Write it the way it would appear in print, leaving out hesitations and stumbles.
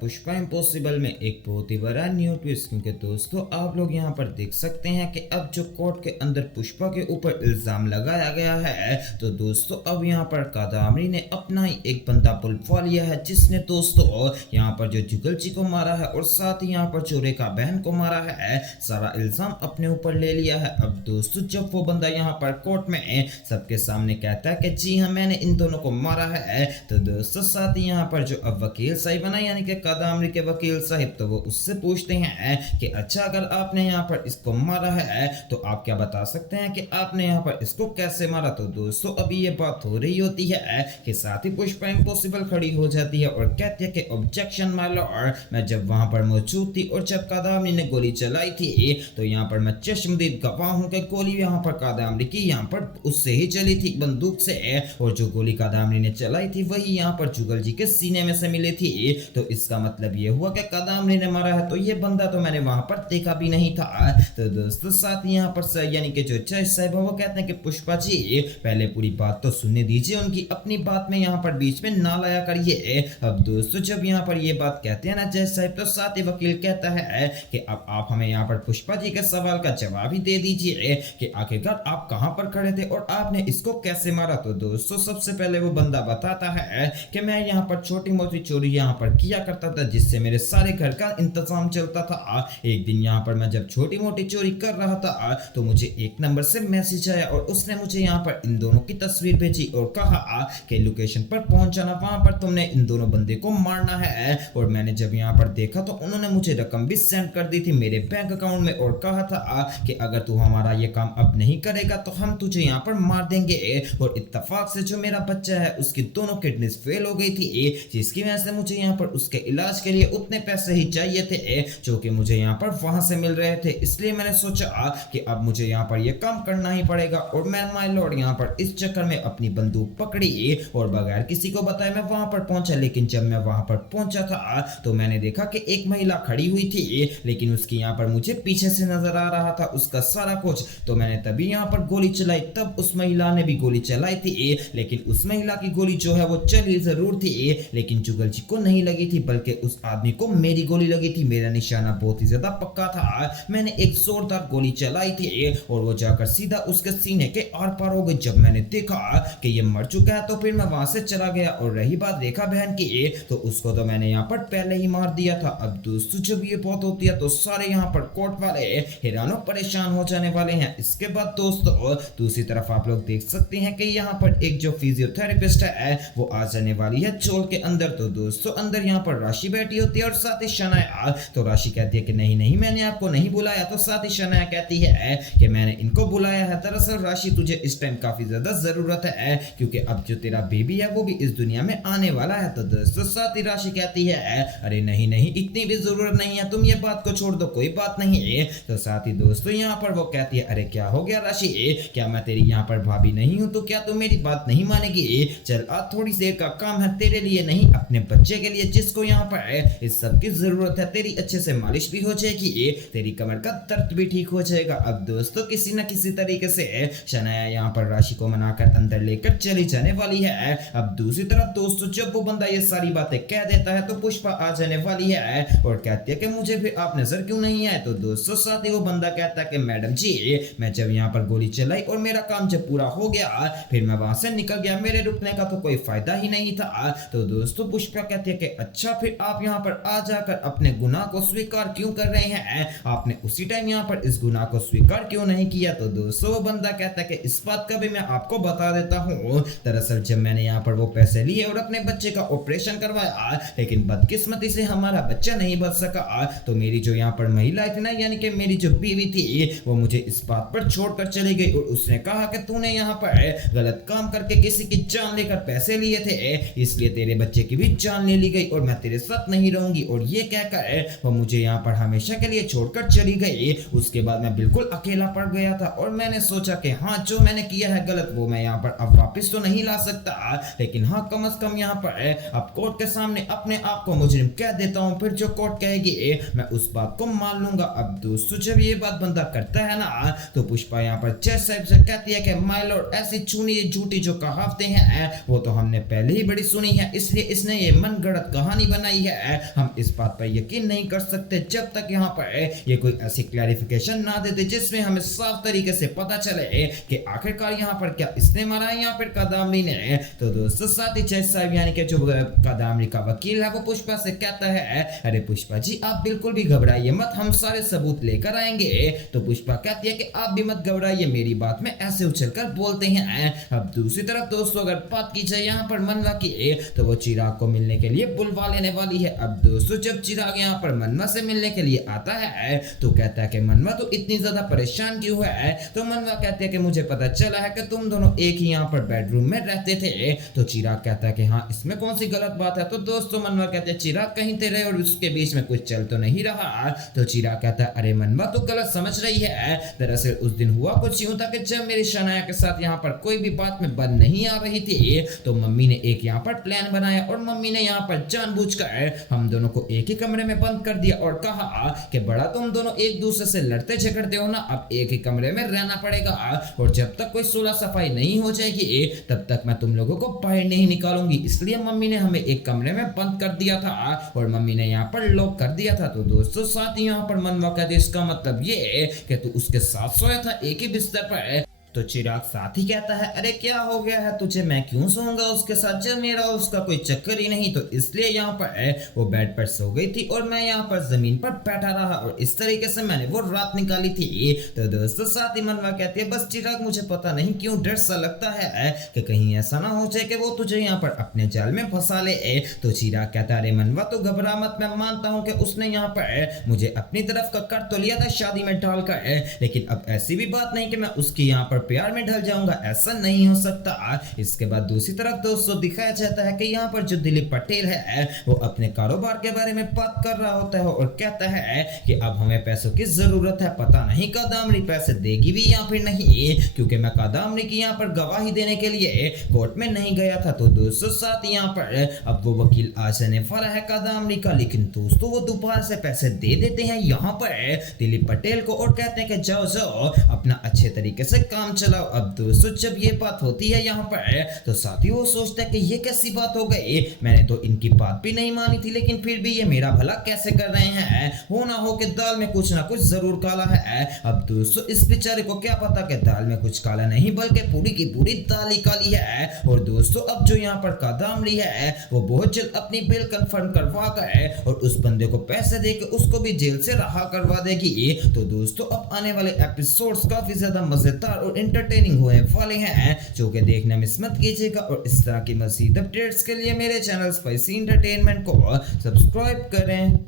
Pushpa impossible में एक बहुत ही बड़ा न्यू ट्विस्ट, क्योंकि दोस्तों आप लोग यहाँ पर देख सकते हैं कि अब जो कोर्ट के अंदर पुष्पा के ऊपर इल्जाम लगाया गया है, तो दोस्तों अब यहाँ पर कादम्बरी ने अपना ही एक बंदा बुलवा लिया है, जिसने दोस्तों यहाँ पर जो जुगल जी को मारा है और साथ ही यहाँ पर जो रेखा बहन को मारा है, सारा इल्जाम अपने ऊपर ले लिया है। अब दोस्तों जब वो बंदा यहाँ पर कोर्ट में सबके सामने कहता है कि जी हाँ मैंने इन दोनों को मारा है, तो दोस्तों साथ ही यहाँ पर जो अब वकील साहिब ना यानी कि कादम्बरी के वकील साहिब, तो वो उससे पूछते हैं कि अच्छा अगर आपने यहाँ पर इसको मारा है तो आप क्या बता सकते हैं कि आपने यहाँ पर इसको कैसे मारा। तो दोस्तों अभी ये बात हो रही होती है कि साथ ही पुष्पा इम्पॉसिबल खड़ी हो जाती है और कहती है कि ऑब्जेक्शन माय लॉर्ड, मैं जब वहां पर मौजूद थी और जब कादम्बरी ने गोली चलाई थी तो यहाँ पर मैं चश्मदीद गवाह हूँ कि गोली यहाँ पर कादम्बरी की यहाँ पर उससे ही चली थी बंदूक से, और जो गोली कादम्बरी ने चलाई थी वही यहाँ पर जुगल जी के सीने में से मिली थी। तो इसका मतलब ये हुआ कि कादम्बरी ने मारा है, तो ये बंदा तो मैंने वहां पर देखा भी नहीं था। तो दोस्तों साथ ही यहाँ पर यानी कि जो जज साहब वो कहते हैं कि पुष्पा जी पहले पूरी बात तो सुनने दीजिए, उनकी अपनी बात में यहाँ पर बीच में ना लाया करिए। अब दोस्तों जब यहाँ पर ये बात कहते हैं ना जज साहब, तो साथ ही वकील कहता है कि अब आप हमें यहाँ पर पुष्पा जी के सवाल का जवाब ही दे दीजिए कि आखिरकार आप कहाँ पर खड़े थे और आपने इसको कैसे मारा। तो दोस्तों सबसे पहले वो बंदा बताता है कि मैं यहाँ पर छोटी मोटी चोरी यहाँ पर किया करता था, जिससे मेरे सारे घर का इंतजाम चलता था। एक दिन यहाँ पर मैं जब छोटी मोटी चोरी कर रहा था तो मुझे एक नंबर से मैसेज आया और उसने मुझे यहाँ पर इन दोनों की तस्वीर भेजी और कहा कि लोकेशन पर पहुंच जाना, वहां पर तुमने इन दोनों बंदे को मारना है। और मैंने जब यहाँ पर देखा तो उन्होंने मुझे रकम भी सेंड कर दी थी मेरे बैंक अकाउंट में और कहा था कि अगर तू हमारा ये काम अब नहीं करेगा तो हम तुझे यहाँ पर मार देंगे। और इत्तेफाक से जो मेरा बच्चा है उसकी दोनों किडनीज फेल हो गई थी, जिसकी वजह से मुझे यहाँ पर उसके इलाज के लिए उतने पैसे ही चाहिए थे जो कि मुझे यहाँ पर वहां से मिल रहे थे। इसलिए मैंने सोचा कि अब मुझे यहाँ पर ये काम करना ही पड़ेगा। और मैं माय लॉर्ड यहाँ पर इस चक्कर में अपनी बंदूक पकड़ी और बगैर किसी को बताए मैं वहां पर पहुंचा। लेकिन जब मैं वहां पर पहुंचा था तो मैंने देखा कि एक महिला खड़ी हुई थी, लेकिन उसकी यहाँ पर मुझे पीछे से नजर आ रहा था उसका सारा कुछ। तो मैंने तभी यहाँ पर गोली चलाई, तब उस महिला ने भी गोली चलाई थी, लेकिन उस महिला की गोली जो है वो चली जरूर थी, लेकिन जुगल जी को नहीं लगी थी, बल्कि उस आदमी को मेरी गोली लगी थी। मेरा निशाना बहुत ही ज्यादा पक्का था। मैंने एक जोरदार गोली चलाई थी और वो जाकर सीधा उसके सीने के आर पार हो गई। जब मैंने देखा कि ये मर चुका है तो फिर मैं वहां से चला गया। और रही बात रेखा बहन की, तो उसको तो मैंने यहाँ पर पहले ही मार दिया था। अब दोस्तों जब ये बात होती है तो सारे यहाँ पर कोर्ट वाले हैरानो परेशान हो जाने वाले हैं। इसके बाद दोस्तों दूसरी तरफ आप लोग देख सकते हैं कि यहाँ पर एक जो फिजियोथेरेपिस्ट है वो आ जाने वाली है चोल के अंदर। तो दोस्तों अंदर यहाँ पर राशि बैठी होती है और साथ ही शनाया। तो राशि कहती है कि नहीं नहीं मैंने आपको नहीं बुलाया। तो साथ ही शनाया कहती है कि मैंने इनको बुलाया है। दरअसल राशि तुझे इस टाइम काफी ज्यादा जरूरत है, क्योंकि अब जो तेरा बेबी है वो भी इस दुनिया में आने वाला है। तो दोस्तों साथ ही राशि कहती है अरे नहीं नहीं इतनी भी जरूरत नहीं है, तुम ये बात को छोड़ दो, कोई बात नहीं है। तो साथ ही दोस्तों यहाँ पर वो कहती है अरे क्या हो गया राशि, क्या मैं तेरी यहाँ पर भाभी नहीं हूँ तो क्या तुम मेरी बात नहीं मानेगी। चल आज थोड़ी देर का काम है तेरे लिए नहीं अपने बच्चे के लिए, जिसको यहाँ पर इस सब की जरूरत है। तेरी अच्छे से मालिश भी हो जाएगी, तेरी कमर का दर्द भी ठीक हो जाएगा। अब दोस्तों किसी न किसी तरीके से शनाया यहाँ पर राशि को मनाकर अंदर लेकर चली जाने वाली है। अब दूसरी तरफ दोस्तों जब वो बंदा ये सारी बातें कह देता है तो पुष्पा आ जाने वाली है और कहती है कि मुझे भी आप नजर क्यों नहीं आए। तो दोस्तों साथ ही वो बंदा कहता है कि मैडम जी मैं जब यहाँ पर गोली चलाई और मेरा काम जब पूरा हो गया फिर मैं वहां से निकल गया, मेरे रुकने का तो कोई फायदा ही नहीं था। तो दोस्तों पुष्पा कहती है कि अच्छा फिर आप यहाँ पर आ जाकर अपने गुनाह को स्वीकार क्यों कर रहे हैं, आपने उसी टाइम यहाँ पर इस गुनाह को स्वीकार क्यों नहीं किया। तो दोस्तों वो बंदा कहता है कि इस बात का भी मैं आपको बता देता हूँ। दरअसल जब मैंने यहाँ पर वो पैसे लिए और अपने बच्चे का ऑपरेशन करवाया, लेकिन बदकिस्मती से हमारा बच्चा नहीं बच सका, तो मेरी जो यहाँ पर महिला थी ना यानी कि मेरी जो बीवी थी वो मुझे इस बात पर छोड़कर चली गई और उसने कहा कि तूने यहाँ पर गलत काम करके किसी की जान लेकर पैसे लिए थे, इसलिए तेरे बच्चे की भी जान ले ली गई और मैं तेरे साथ नहीं रहूंगी। और ये कहकर वो मुझे यहाँ पर हमेशा के लिए छोड़कर चली गई। उसके बाद मैं बिल्कुल अकेला पड़ गया था और मैंने सोचा कि हाँ जो मैंने किया है गलत वो मैं यहाँ पर अब वापस तो नहीं ला सकता, लेकिन हाँ कम से कम यहाँ पर अब कोर्ट के सामने अपने आप को मुजरिम कह देता हूँ, फिर जो कोर्ट कहेगी मैं उस बात को मान लूंगा। अब दोस्तों जब ये बात बंदा करता है ना तो पुष्पा यहाँ पर जज साहब से कहती है कि माय लॉर्ड ऐसी छूनी झूठी जो कहावतें हैं वो तो हमने पहले ही बड़ी सुनी है, इसलिए इसने ये मनगढ़ंत कहानी बनाई बनाई है। हम इस बात पर यकीन नहीं कर सकते जब तक यहाँ पर ये कोई ऐसी क्लैरिफिकेशन ना दे दे जिसमें हमें साफ तरीके से पता चले कि आखिरकार यहाँ पर क्या इसने मारा है या फिर कादम्बरी ने। तो दोस्तों साथ ही जज साहब यानी कि जो कादम्बरी का वकील है वो पुष्पा से कहता है, अरे पुष्पा जी आप बिल्कुल भी घबराइए मत, हम सारे सबूत लेकर आएंगे। तो पुष्पा कहती है कि आप भी मत घबराइए मेरी बात में ऐसे उछलकर बोलते हैं। अब दूसरी तरफ दोस्तों अगर बात की जाए यहाँ पर मनवा की तो वो चिराग को मिलने के लिए बुलवा लेने वाली है। अब दोस्तों जब चिराग यहाँ पर मनवा से मिलने के लिए आता है तो कहता है कि मनवा तो इतनी ज्यादा परेशान क्यों है। तो मनवा कहते हैं कि मुझे पता चला है कि तुम दोनों एक ही यहाँ पर बेडरूम में रहते थे। तो चिराग कहता है कि हाँ इसमें कौन सी गलत बात है। तो दोस्तों मनवा कहते हैं चिराग कहीं तेरे और उसके बीच में कुछ चल तो नहीं रहा। तो चिराग कहता है अरे मनवा तो गलत समझ रही है, दरअसल उस दिन हुआ कुछ यूं था कि जब मेरी शनाया के साथ यहाँ पर कोई भी बात में बंद नहीं आ रही थी तो मम्मी ने एक यहाँ पर प्लान बनाया और मम्मी ने यहाँ पर जानबूझकर हम दोनों को एक ही कमरे में बंद कर दिया और कहा कि बड़ा तुम दोनों एक दूसरे से लड़ते झगड़ते हो ना, अब एक ही कमरे में रहना पड़ेगा और जब तक कोई सुलह सफाई नहीं हो जाएगी तब तक मैं तुम लोगों को बाहर नहीं निकालूंगी। इसलिए मम्मी ने हमें एक कमरे में बंद कर दिया था और मम्मी ने यहाँ पर लॉक कर दिया था। तो दोस्तों साथ ही यहाँ पर मनवा कहते इसका मतलब ये कि तू उसके साथ सोया था एक ही बिस्तर पर। तो चिराग साथ ही कहता है अरे क्या हो गया है तुझे, मैं क्यों सोऊंगा उसके साथ जब मेरा उसका कोई चक्कर ही नहीं। तो इसलिए यहाँ पर वो बेड पर सो गई थी और मैं यहाँ पर जमीन पर बैठा रहा और इस तरीके से मैंने वो रात निकाली थी। तो दोस्तों साथ ही मनवा कहती है बस चिराग मुझे पता नहीं क्यों डर सा लगता है कि कहीं ऐसा ना हो जाए कि वो तुझे यहाँ पर अपने जाल में फंसा ले। तो चिराग कहता है अरे मनवा तो घबरा मत, मैं मानता हूँ कि उसने यहाँ पर मुझे अपनी तरफ का कर तो लिया था शादी में डालकर, लेकिन अब ऐसी भी बात नहीं कि मैं उसकी यहाँ पर प्यार में ढल जाऊंगा, ऐसा नहीं हो सकता। इसके बाद दूसरी तरफ दोस्तों दिखाया जाता है कि यहाँ पर जो दिलीप पटेल है वो अपने कारोबार के बारे में बात कर रहा होता है और कहता है कि अब हमें पैसों की जरूरत है, पता नहीं कादम्बरी पैसे देगी भी या फिर नहीं, क्योंकि मैं कादम्बरी की यहाँ पर गवाही देने के लिए कोर्ट में नहीं गया था। तो दोस्तों साथ यहाँ पर अब वो वकील आ जाने वाला है कादम्बरी का, लेकिन दोस्तों वो दोबारा से पैसे दे देते हैं यहाँ पर दिलीप पटेल को और कहते हैं कि जाओ जाओ अपना अच्छे तरीके से काम चलाओ। अब दोस्तों जब ये बात होती है यहाँ पर तो साथी वो सोचता है कि ये कैसी बात हो गई, मैंने तो इनकी बात भी नहीं मानी थी लेकिन फिर भी ये मेरा भला कैसे कर रहे हैं, हो ना हो कि दाल में कुछ ना कुछ जरूर काला है। अब दोस्तों इस बेचारे को क्या पता कि दाल में कुछ काला नहीं बल्कि पूरी की पूरी दाल ही काली है। और दोस्तों अब जो यहाँ पर कादम्बरी है वो बहुत जल्द अपनी बेल कंफर्म करवा कर और उस बंदे को पैसे देकर उसको भी जेल से रहा करवा देगी। तो दोस्तों अब आने वाले एपिसोड्स काफी ज्यादा मजेदार और एंटरटेनिंग होने वाले हैं जो कि देखने में मत कीजिएगा। और इस तरह की मजीद अपडेट्स के लिए मेरे चैनल स्पाइसी एंटरटेनमेंट को सब्सक्राइब करें।